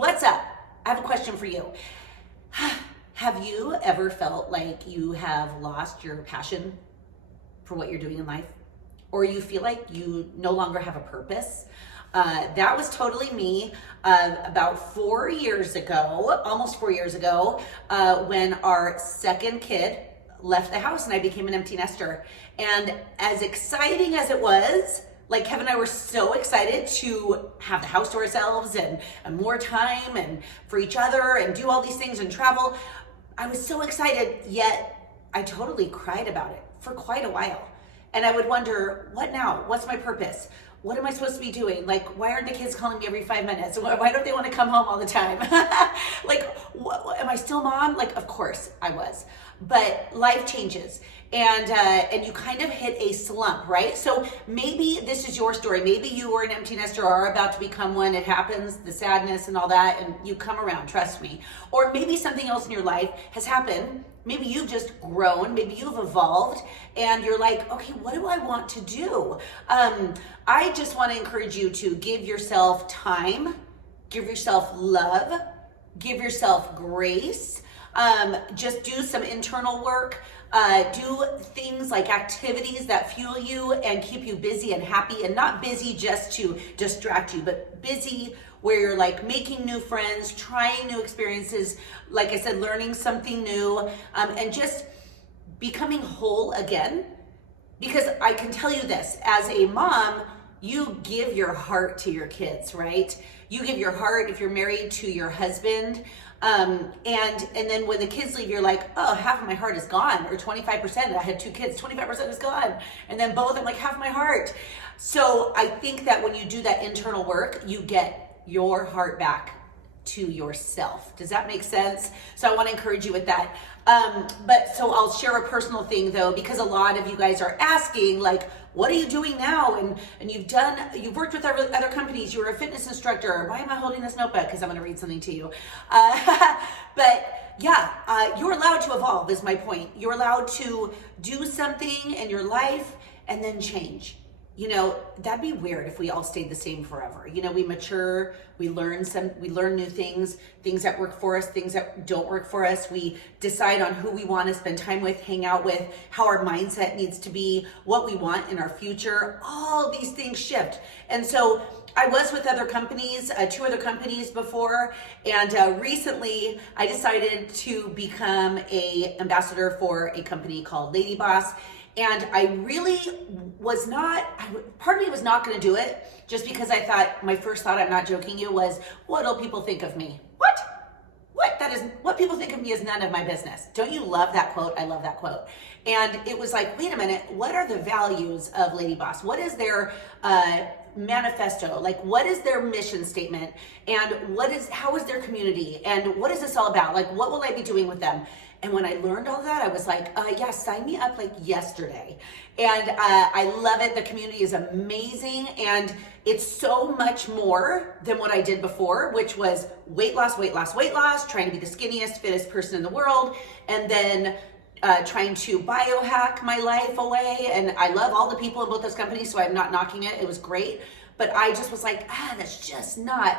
what's up? I have a question for you. Have you ever felt like you have lost your passion for what you're doing in life? Or you feel like you no longer have a purpose? That was totally me about 4 years ago, almost 4 years ago, when our second kid left the house and I became an empty nester. And as exciting as it was, like Kevin and I were so excited to have the house to ourselves and more time and for each other and do all these things and travel. I was so excited, yet I totally cried about it for quite a while. And I would wonder, what now? What's my purpose? What am I supposed to be doing? Like, why aren't the kids calling me every 5 minutes? Why don't they want to come home all the time? Like, am I still mom? Like, of course I was. But life changes, and you kind of hit a slump, right? So maybe this is your story. Maybe you were an empty nester or are about to become one. It happens, the sadness and all that, and you come around, trust me. Or maybe something else in your life has happened. Maybe you've just grown, maybe you've evolved, and you're like, okay, what do I want to do? I just want to encourage you to give yourself time, give yourself love, give yourself grace. Just do some internal work, do things like activities that fuel you and keep you busy and happy, and not busy just to distract you, but busy where you're like making new friends, trying new experiences, like I said, learning something new, and just becoming whole again. Because I can tell you this, as a mom, you give your heart to your kids, right? You give your heart if you're married to your husband. And then when the kids leave, you're like, oh, half of my heart is gone, or 25%. I had 2 kids, 25% is gone. And then both, I'm like, half my heart. So I think that when you do that internal work, you get your heart back to yourself. Does that make sense? So I want to encourage you with that. But so I'll share a personal thing though, because a lot of you guys are asking, like, what are you doing now? And you've worked with other companies. You were a fitness instructor. Why am I holding this notebook? Because I'm going to read something to you. But yeah, you're allowed to evolve is my point. You're allowed to do something in your life and then change. You know, that'd be weird if we all stayed the same forever. You know, we mature, we learn new things that work for us, things that don't work for us. We decide on who we want to spend time with, hang out with, how our mindset needs to be, what we want in our future. All these things shift. And so I was with other companies, 2 other companies before, and recently I decided to become an ambassador for a company called LadyBoss. And I really was not, part of me was not going to do it just because I thought, my first thought, I'm not joking you, was, what'll people think of me? What? What people think of me is none of my business. Don't you love that quote? I love that quote. And it was like, wait a minute, what are the values of LadyBoss? What is their manifesto? Like, what is their mission statement? And how is their community? And what is this all about? Like, what will I be doing with them? And when I learned all that, I was like, yeah, sign me up like yesterday. And I love it. The community is amazing. And it's so much more than what I did before, which was weight loss, trying to be the skinniest, fittest person in the world. And then trying to biohack my life away. And I love all the people in both those companies, so I'm not knocking it. It was great. But I just was like, that's just not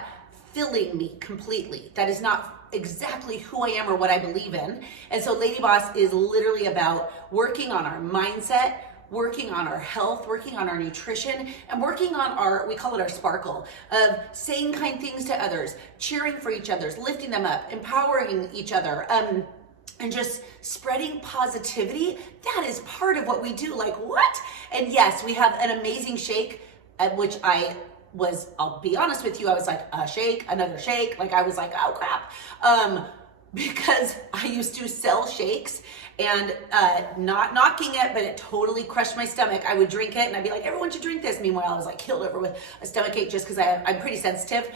filling me completely. That is not exactly who I am or what I believe in. And so LadyBoss is literally about working on our mindset, working on our health, working on our nutrition, and working on we call it our sparkle, of saying kind things to others, cheering for each other, lifting them up, empowering each other, and just spreading positivity. That is part of what we do. Like, what? And yes, we have an amazing shake, which I'll be honest with you, I was like, a shake, another shake. Like, I was like, oh crap. Because I used to sell shakes and not knocking it, but it totally crushed my stomach. I would drink it and I'd be like, everyone should drink this. Meanwhile, I was like killed over with a stomach ache just because I'm pretty sensitive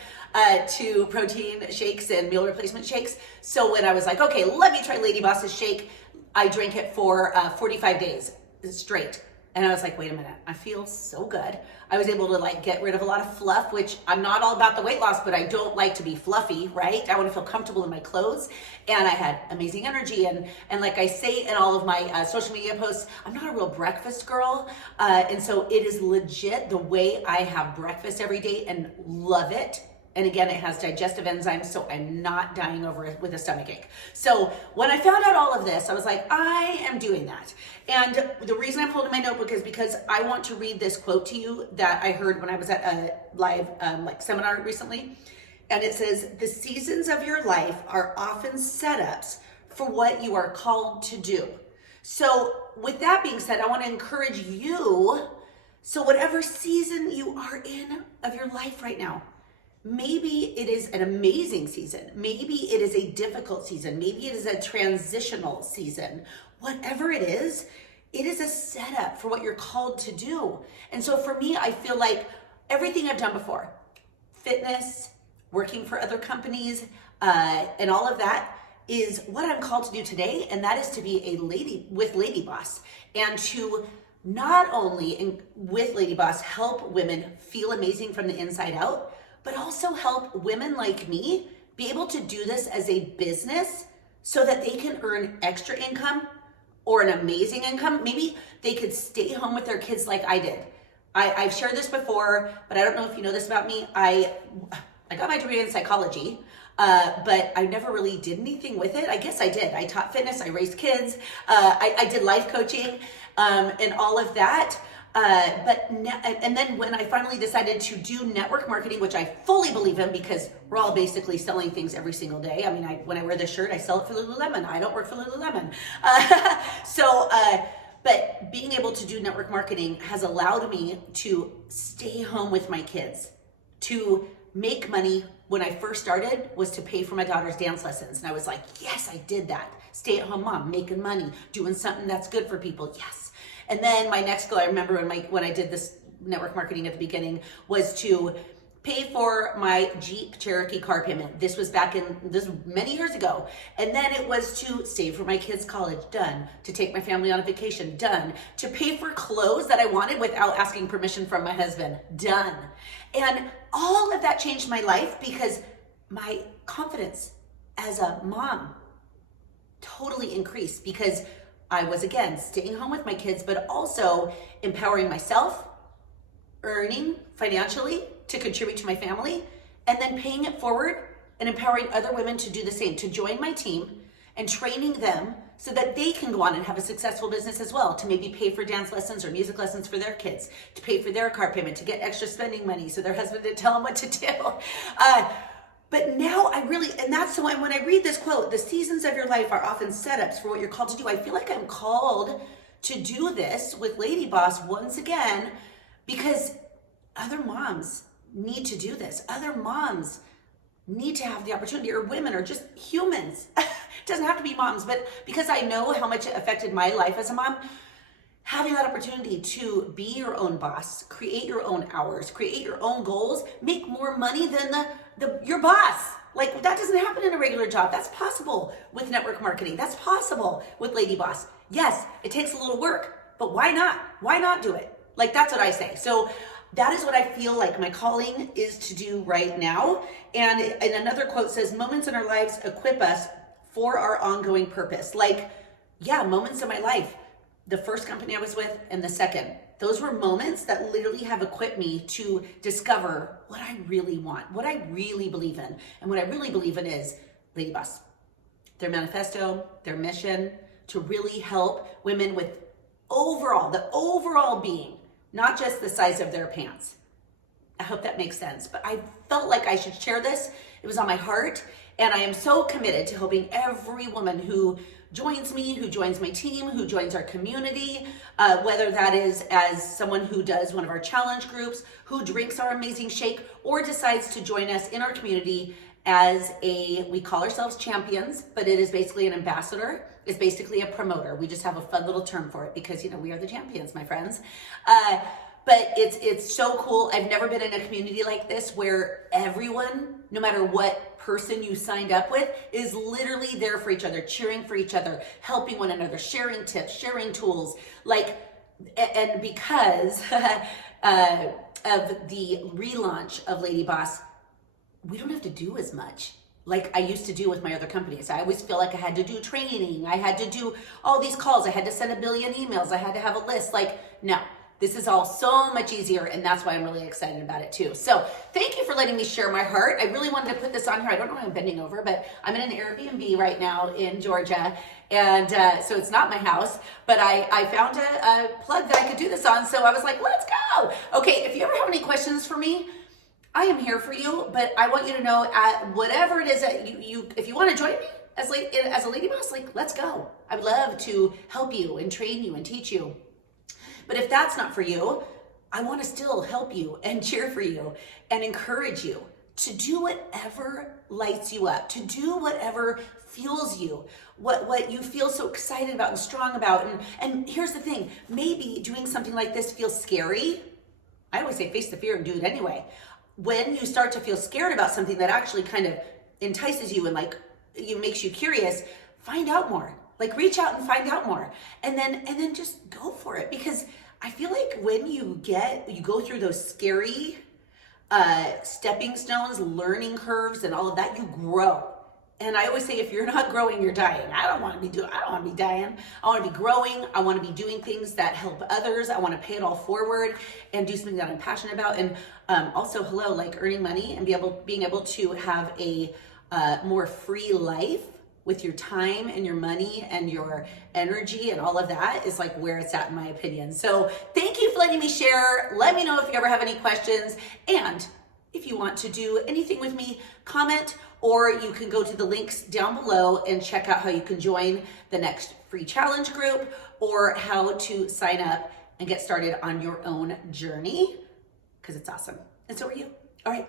to protein shakes and meal replacement shakes. So when I was like, okay, let me try LadyBoss's shake, I drank it for 45 days straight. And I was like, wait a minute, I feel so good. I was able to like get rid of a lot of fluff, which I'm not all about the weight loss, but I don't like to be fluffy, right? I want to feel comfortable in my clothes. And I had amazing energy. And like I say in all of my social media posts, I'm not a real breakfast girl. And so it is legit the way I have breakfast every day and love it. And again, it has digestive enzymes, so I'm not dying over it with a stomach ache. So when I found out all of this, I was like, I am doing that. And the reason I pulled in my notebook is because I want to read this quote to you that I heard when I was at a live seminar recently. And it says, the seasons of your life are often setups for what you are called to do. So with that being said, I want to encourage you. So whatever season you are in of your life right now, maybe it is an amazing season. Maybe it is a difficult season. Maybe it is a transitional season. Whatever it is a setup for what you're called to do. And so for me, I feel like everything I've done before, fitness, working for other companies, and all of that is what I'm called to do today. And that is to be a lady with LadyBoss, and to not only with LadyBoss help women feel amazing from the inside out, but also help women like me be able to do this as a business so that they can earn extra income or an amazing income. Maybe they could stay home with their kids like I did. I've shared this before, but I don't know if you know this about me. I got my degree in psychology, but I never really did anything with it. I guess I did. I taught fitness, I raised kids, I did life coaching, and all of that. And then when I finally decided to do network marketing, which I fully believe in because we're all basically selling things every single day. I mean, when I wear this shirt, I sell it for Lululemon. I don't work for Lululemon. But being able to do network marketing has allowed me to stay home with my kids, to make money. When I first started was to pay for my daughter's dance lessons. And I was like, yes, I did that. Stay at home mom, making money, doing something that's good for people. Yes. And then my next goal, I remember when I did this network marketing at the beginning, was to pay for my Jeep Cherokee car payment. This was many years ago. And then it was to save for my kids' college, done. To take my family on a vacation, done. To pay for clothes that I wanted without asking permission from my husband, done. And all of that changed my life because my confidence as a mom totally increased because I was, again, staying home with my kids, but also empowering myself, earning financially to contribute to my family, and then paying it forward and empowering other women to do the same, to join my team and training them so that they can go on and have a successful business as well, to maybe pay for dance lessons or music lessons for their kids, to pay for their car payment, to get extra spending money so their husband didn't tell them what to do. But now and that's why when I read this quote, the seasons of your life are often setups for what you're called to do. I feel like I'm called to do this with LadyBoss once again because other moms need to do this. Other moms need to have the opportunity, or women, or just humans. It doesn't have to be moms, but because I know how much it affected my life as a mom, having that opportunity to be your own boss, create your own hours, create your own goals, make more money than your boss. Like, that doesn't happen in a regular job. That's possible with network marketing. That's possible with LadyBoss. Yes, it takes a little work, but why not? Why not do it? Like, that's what I say. So that is what I feel like my calling is to do right now. And another quote says, moments in our lives equip us for our ongoing purpose. Like, yeah, moments in my life. The first company I was with and the second. Those were moments that literally have equipped me to discover what I really want, what I really believe in. And what I really believe in is LadyBoss. Their manifesto, their mission, to really help women with the overall being, not just the size of their pants. I hope that makes sense. But I felt like I should share this. It was on my heart. And I am so committed to helping every woman who joins me, who joins my team, who joins our community, whether that is as someone who does one of our challenge groups, who drinks our amazing shake, or decides to join us in our community as we call ourselves champions, but it is basically an ambassador. It's basically a promoter. We just have a fun little term for it because, we are the champions, my friends. But it's so cool. I've never been in a community like this where everyone, no matter what person you signed up with, is literally there for each other, cheering for each other, helping one another, sharing tips, sharing tools. And because of the relaunch of LadyBoss, we don't have to do as much like I used to do with my other companies. I always feel like I had to do training. I had to do all these calls. I had to send a billion emails. I had to have a list. No. This is all so much easier, and that's why I'm really excited about it too. So thank you for letting me share my heart. I really wanted to put this on here. I don't know why I'm bending over, but I'm in an Airbnb right now in Georgia, and so it's not my house, but I found a plug that I could do this on, so I was like, let's go. Okay, if you ever have any questions for me, I am here for you, but I want you to know whatever it is that if you want to join me as a lady boss, like, let's go. I would love to help you and train you and teach you. But if that's not for you, I want to still help you and cheer for you and encourage you to do whatever lights you up, to do whatever fuels you, what you feel so excited about and strong about. And here's the thing, maybe doing something like this feels scary. I always say face the fear and do it anyway. When you start to feel scared about something that actually kind of entices you and like it makes you curious, find out more. Like reach out and find out more, and then just go for it. Because I feel like when you go through those scary stepping stones, learning curves, and all of that, you grow. And I always say, if you're not growing, you're dying. I don't want to be dying. I want to be growing. I want to be doing things that help others. I want to pay it all forward and do something that I'm passionate about. And also, like earning money and being able to have a more free life with your time and your money and your energy and all of that is like where it's at in my opinion. So thank you for letting me share. Let me know if you ever have any questions. And if you want to do anything with me, comment, or you can go to the links down below and check out how you can join the next free challenge group or how to sign up and get started on your own journey, because it's awesome. And so are you. All right.